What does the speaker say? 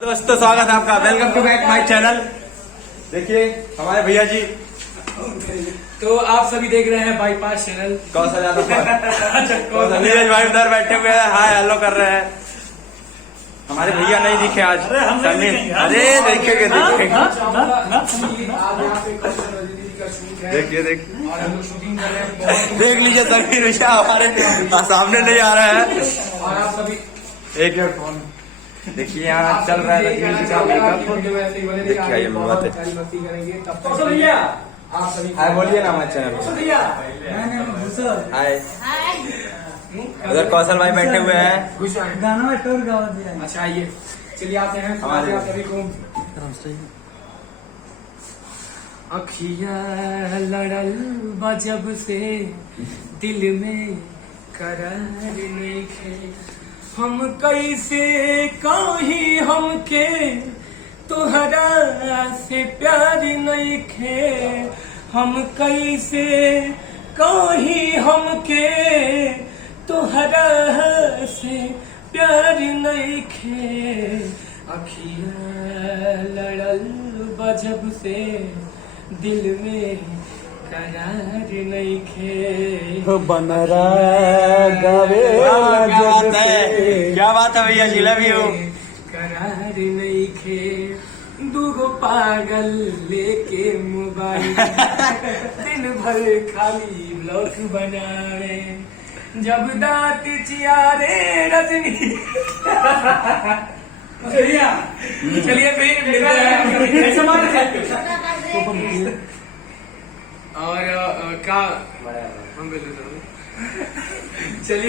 दोस्तों स्वागत है आपका। Welcome to back my channel. देखिए हमारे भैया जी, तो आप सभी देख रहे हैं बाईपास चैनल। कौशल यादव नीरज भाई उधर बैठे हुए हैं, हाय हेलो कर रहे हैं। हमारे भैया नहीं दिखे आज। अरे देखेंगे देखिए देखिए और हम लोग शूटिंग कर रहे हैं। देख लीजिए समीर भैया हमारे सामने नहीं आ रहा है। और आप सभी एक मिनट फोन देखिए, यहाँ चल रहा है रजनीश जी का मेकअप। देखिए ये बात है। करेंगे तब तक भैया आप सभी हाय बोलिए ना हमारे चैनल भैया हाय। उधर कौशल भाई बैठे हुए हैं। गाना में टोर गावा दिया है। अच्छा आइए चलिए आते हैं हमारे आप सभी को। अखिया लड़ल बजब से दिल में करार नहीं खे, हम कैसे कहीं हमके तोहरा से प्यार नहीं खे, हम कैसे कहीं हमके तोहरा से प्यार नहीं खे। अखिया लड़ल बजब से दिल में करार नहीं खे। बनरा गावे क्या बात है भैया जी, लव यू। करार नहीं खे, दूगो पागल लेके मोबाइल दिन भर खाली ब्लॉग बनावे, जब दांत चियारे रजनी। चलिए फिर और का चलिए।